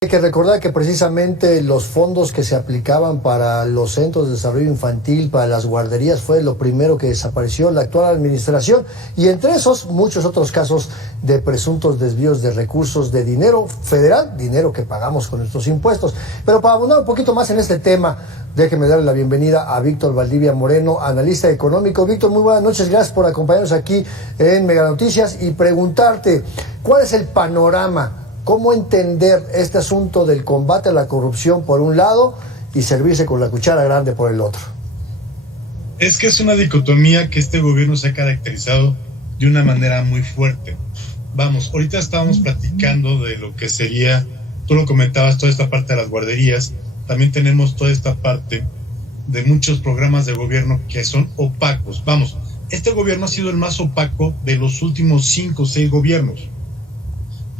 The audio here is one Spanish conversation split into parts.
Hay que recordar que precisamente los fondos que se aplicaban para los centros de desarrollo infantil, para las guarderías, fue lo primero que desapareció en la actual administración, y entre esos muchos otros casos de presuntos desvíos de recursos de dinero federal, dinero que pagamos con nuestros impuestos. Pero para abundar un poquito más en este tema, déjeme darle la bienvenida a Víctor Valdivia Moreno, analista económico. Víctor, muy buenas noches, gracias por acompañarnos aquí en Mega Noticias y preguntarte, ¿cuál es el panorama? ¿Cómo entender este asunto del combate a la corrupción por un lado y servirse con la cuchara grande por el otro? Es que es una dicotomía que este gobierno se ha caracterizado de una manera muy fuerte. Vamos, ahorita estábamos platicando de lo que sería, tú lo comentabas, toda esta parte de las guarderías. También tenemos toda esta parte de muchos programas de gobierno que son opacos. Vamos, este gobierno ha sido el más opaco de los últimos 5 o 6 gobiernos.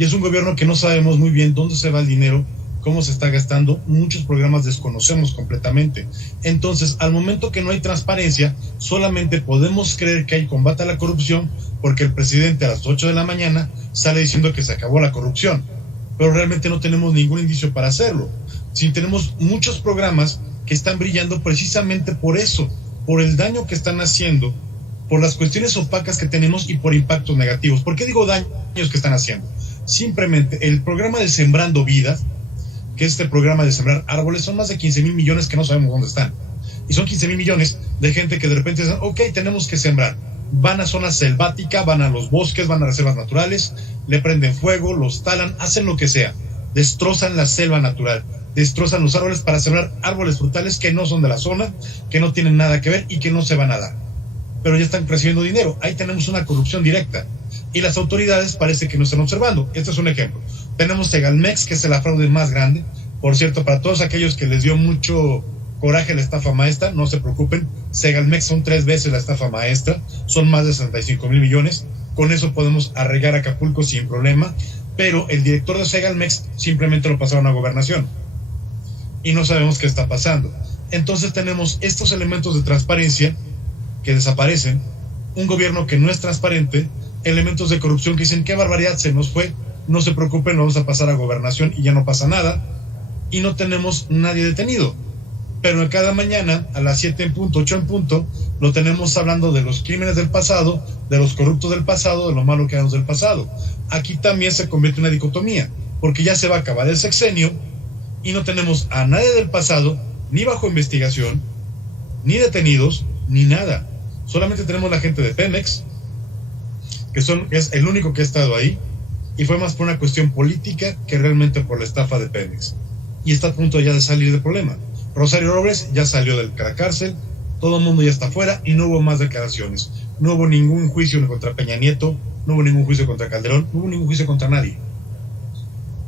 Y es un gobierno que no sabemos muy bien dónde se va el dinero, cómo se está gastando, muchos programas desconocemos completamente. Entonces, al momento que no hay transparencia, solamente podemos creer que hay combate a la corrupción porque el presidente a las 8 de la mañana sale diciendo que se acabó la corrupción, pero realmente no tenemos ningún indicio para hacerlo. Sí, tenemos muchos programas que están brillando precisamente por eso, por el daño que están haciendo, por las cuestiones opacas que tenemos y por impactos negativos. ¿Por qué digo daños que están haciendo? Simplemente el programa de Sembrando Vidas, que es este programa de sembrar árboles, son más de 15,000 millones que no sabemos dónde están. Y son 15,000 millones de gente que de repente dicen, ok, tenemos que sembrar. Van a zonas selváticas, van a los bosques, van a reservas naturales, le prenden fuego, los talan, hacen lo que sea. Destrozan la selva natural, destrozan los árboles para sembrar árboles frutales que no son de la zona, que no tienen nada que ver y que no se van a dar. Pero ya están recibiendo dinero. Ahí tenemos una corrupción directa. Y las autoridades parece que no están observando. Este es un ejemplo. Tenemos Segalmex, que es el fraude más grande. Por cierto, para todos aquellos que les dio mucho coraje la estafa maestra, no se preocupen. Segalmex son 3 veces la estafa maestra. Son más de 65,000 millones. Con eso podemos arreglar Acapulco sin problema. Pero el director de Segalmex simplemente lo pasaron a gobernación. Y no sabemos qué está pasando. Entonces tenemos estos elementos de transparencia que desaparecen. Un gobierno que no es transparente, elementos de corrupción que dicen, qué barbaridad, se nos fue, no se preocupen, lo vamos a pasar a gobernación y ya no pasa nada, y no tenemos nadie detenido. Pero cada mañana, a las 7 en punto, 8 en punto, lo tenemos hablando de los crímenes del pasado, de los corruptos del pasado, de lo malo que hagamos del pasado. Aquí también se convierte en una dicotomía, porque ya se va a acabar el sexenio, y no tenemos a nadie del pasado, ni bajo investigación, ni detenidos, ni nada. Solamente tenemos la gente de Pemex, es el único que ha estado ahí, y fue más por una cuestión política que realmente por la estafa de Pemex. Y está a punto ya de salir del problema. Rosario Robles ya salió de la cárcel, todo el mundo ya está fuera y no hubo más declaraciones. No hubo ningún juicio contra Peña Nieto, no hubo ningún juicio contra Calderón, no hubo ningún juicio contra nadie.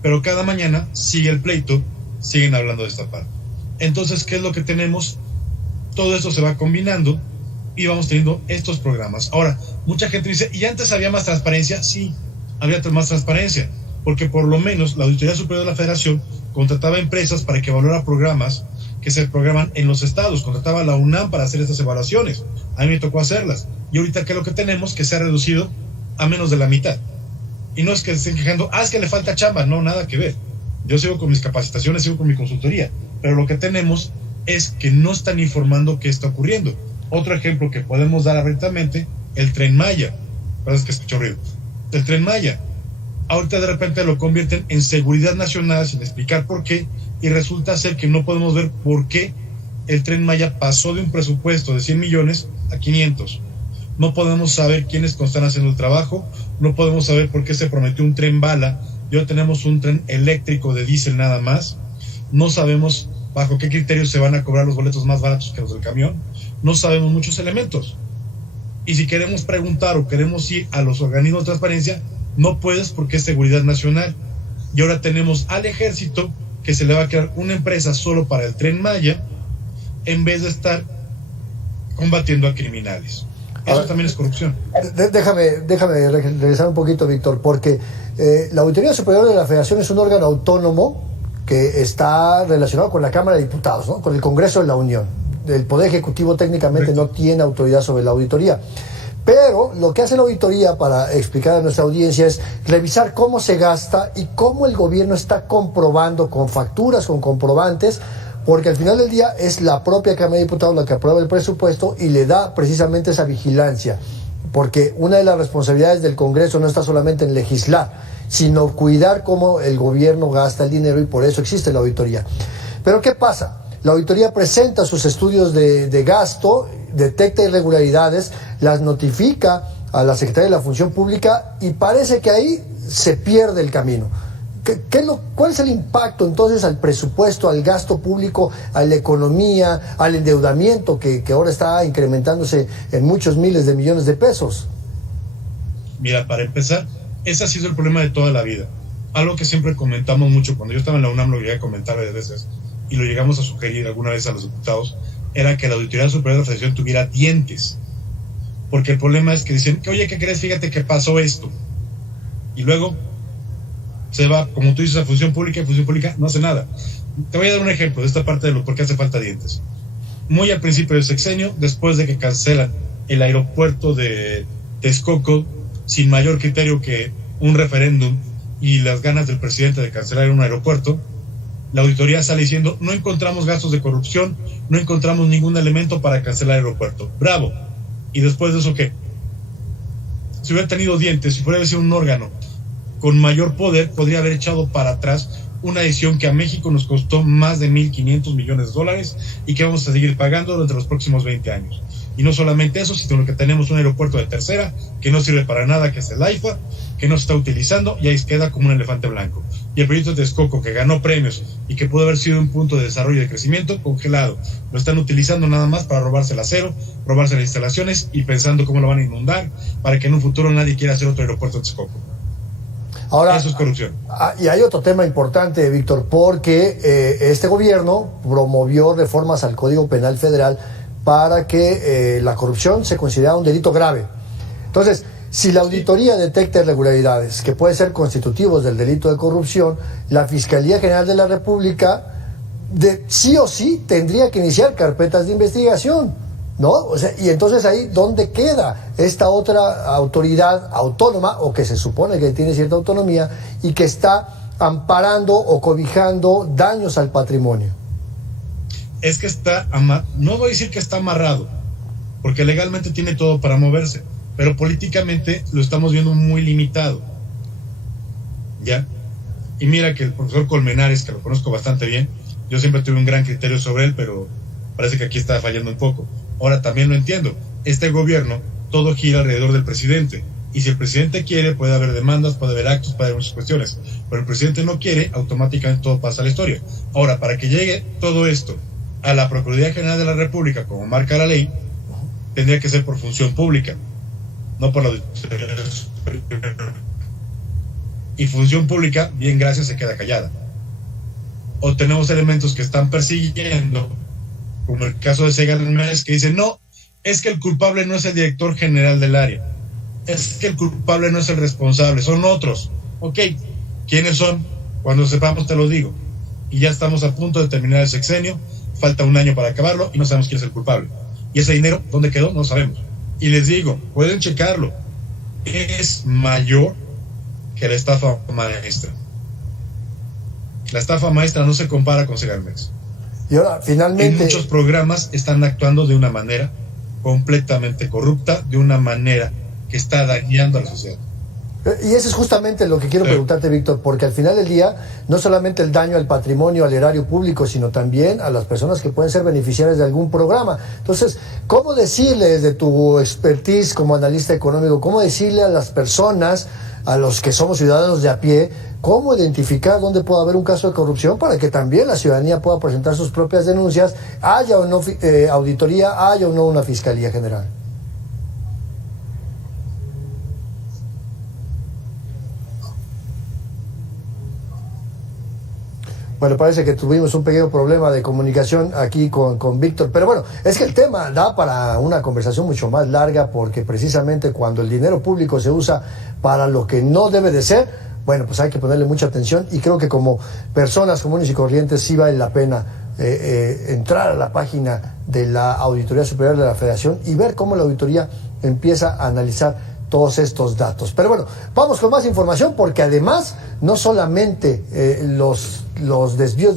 Pero cada mañana sigue el pleito, siguen hablando de esta parte. Entonces, ¿qué es lo que tenemos? Todo esto se va combinando y vamos teniendo estos programas. Ahora, mucha gente dice, ¿y antes había más transparencia? Sí, había más transparencia, porque por lo menos la Auditoría Superior de la Federación contrataba empresas para que evaluara programas que se programan en los estados, contrataba a la UNAM para hacer estas evaluaciones, a mí me tocó hacerlas, y ahorita ¿qué es lo que tenemos? Que se ha reducido a menos de la mitad. Y no es que estén quejando, es que le falta chamba, no, nada que ver. Yo sigo con mis capacitaciones, sigo con mi consultoría, pero lo que tenemos es que no están informando qué está ocurriendo. Otro ejemplo que podemos dar abiertamente, el Tren Maya. Parece que escucho ruido. El Tren Maya. Ahorita de repente lo convierten en seguridad nacional sin explicar por qué, y resulta ser que no podemos ver por qué el Tren Maya pasó de un presupuesto de 100 millones a 500. No podemos saber quiénes están haciendo el trabajo, no podemos saber por qué se prometió un tren bala, y ahora tenemos un tren eléctrico de diésel nada más. No sabemos bajo qué criterios se van a cobrar los boletos más baratos que los del camión. No sabemos muchos elementos. Y si queremos preguntar o queremos ir a los organismos de transparencia, no puedes porque es seguridad nacional. Y ahora tenemos al ejército que se le va a crear una empresa solo para el Tren Maya en vez de estar combatiendo a criminales. Eso también es corrupción. Déjame regresar un poquito, Víctor, porque la Auditoría Superior de la Federación es un órgano autónomo que está relacionado con la Cámara de Diputados, ¿no? Con el Congreso de la Unión. El Poder Ejecutivo técnicamente no tiene autoridad sobre la auditoría. Pero lo que hace la auditoría, para explicar a nuestra audiencia, es revisar cómo se gasta y cómo el gobierno está comprobando con facturas, con comprobantes, porque al final del día es la propia Cámara de Diputados la que aprueba el presupuesto y le da precisamente esa vigilancia, porque una de las responsabilidades del Congreso no está solamente en legislar, sino cuidar cómo el gobierno gasta el dinero, y por eso existe la auditoría. Pero ¿qué pasa? La auditoría presenta sus estudios de gasto, detecta irregularidades, las notifica a la Secretaría de la Función Pública y parece que ahí se pierde el camino. ¿Cuál es el impacto entonces al presupuesto, al gasto público, a la economía, al endeudamiento que ahora está incrementándose en muchos miles de millones de pesos? Mira, para empezar, ese ha sido el problema de toda la vida. Algo que siempre comentamos mucho, cuando yo estaba en la UNAM lo llegué a comentar varias veces, y lo llegamos a sugerir alguna vez a los diputados, era que la Auditoría Superior de la Federación tuviera dientes. Porque el problema es que dicen, oye, ¿qué crees? Fíjate que pasó esto. Y luego se va, como tú dices, a Función Pública, y Función Pública no hace nada. Te voy a dar un ejemplo de esta parte de lo por qué hace falta dientes. Muy al principio del sexenio, después de que cancelan el aeropuerto de Texcoco, sin mayor criterio que un referéndum y las ganas del presidente de cancelar un aeropuerto, la auditoría sale diciendo, no encontramos gastos de corrupción, no encontramos ningún elemento para cancelar el aeropuerto. ¡Bravo! ¿Y después de eso qué? Si hubiera tenido dientes, si fuera sido un órgano con mayor poder, podría haber echado para atrás una decisión que a México nos costó más de 1.500 millones de dólares y que vamos a seguir pagando durante los próximos 20 años. Y no solamente eso, sino que tenemos un aeropuerto de tercera que no sirve para nada, que es el AIFA, que no se está utilizando y ahí queda como un elefante blanco. Y el proyecto de Texcoco, que ganó premios y que pudo haber sido un punto de desarrollo y de crecimiento, congelado. Lo están utilizando nada más para robarse el acero, robarse las instalaciones y pensando cómo lo van a inundar para que en un futuro nadie quiera hacer otro aeropuerto en Texcoco. Ahora, eso es corrupción. Y hay otro tema importante, Víctor, porque este gobierno promovió reformas al Código Penal Federal para que la corrupción se considerara un delito grave. Entonces, si la auditoría detecta irregularidades que pueden ser constitutivos del delito de corrupción, la Fiscalía General de la República sí o sí tendría que iniciar carpetas de investigación, ¿no? O sea, y entonces ahí, ¿dónde queda esta otra autoridad autónoma, o que se supone que tiene cierta autonomía, y que está amparando o cobijando daños al patrimonio? Es que está, no voy a decir que está amarrado, porque legalmente tiene todo para moverse, pero políticamente lo estamos viendo muy limitado. ¿Ya? Y mira que el profesor Colmenares, que lo conozco bastante bien, yo siempre tuve un gran criterio sobre él, pero parece que aquí está fallando un poco. Ahora también lo entiendo, este gobierno, todo gira alrededor del presidente, y si el presidente quiere, puede haber demandas, puede haber actos, puede haber muchas cuestiones, pero el presidente no quiere, automáticamente todo pasa a la historia. Ahora, para que llegue todo esto a la Procuraduría General de la República, como marca la ley, tendría que ser por función pública, no por la auditoría superior. Y función pública, bien gracias, se queda callada. O tenemos elementos que están persiguiendo, como el caso de Segalmex, que dicen, no, es que el culpable no es el director general del área, es que el culpable no es el responsable, son otros. Ok, ¿quiénes son? Cuando sepamos te lo digo. Y ya estamos a punto de terminar el sexenio, falta un año para acabarlo y no sabemos quién es el culpable. Y ese dinero, ¿dónde quedó? No sabemos. Y les digo, pueden checarlo, es mayor que la estafa maestra. La estafa maestra no se compara con Segalmex. Y ahora, finalmente, en muchos programas están actuando de una manera completamente corrupta, de una manera que está dañando a la sociedad. Y eso es justamente lo que quiero preguntarte, Víctor, porque al final del día, no solamente el daño al patrimonio, al erario público, sino también a las personas que pueden ser beneficiarias de algún programa. Entonces, ¿cómo decirle desde tu expertise como analista económico, cómo decirle a las personas, a los que somos ciudadanos de a pie, cómo identificar dónde puede haber un caso de corrupción para que también la ciudadanía pueda presentar sus propias denuncias, haya o no auditoría, haya o no una fiscalía general? Bueno, parece que tuvimos un pequeño problema de comunicación aquí con Víctor, pero bueno, es que el tema da para una conversación mucho más larga, porque precisamente cuando el dinero público se usa para lo que no debe de ser, bueno, pues hay que ponerle mucha atención, y creo que como personas comunes y corrientes sí vale la pena entrar a la página de la Auditoría Superior de la Federación y ver cómo la auditoría empieza a analizar todos estos datos. Pero bueno, vamos con más información porque además no solamente los desvíos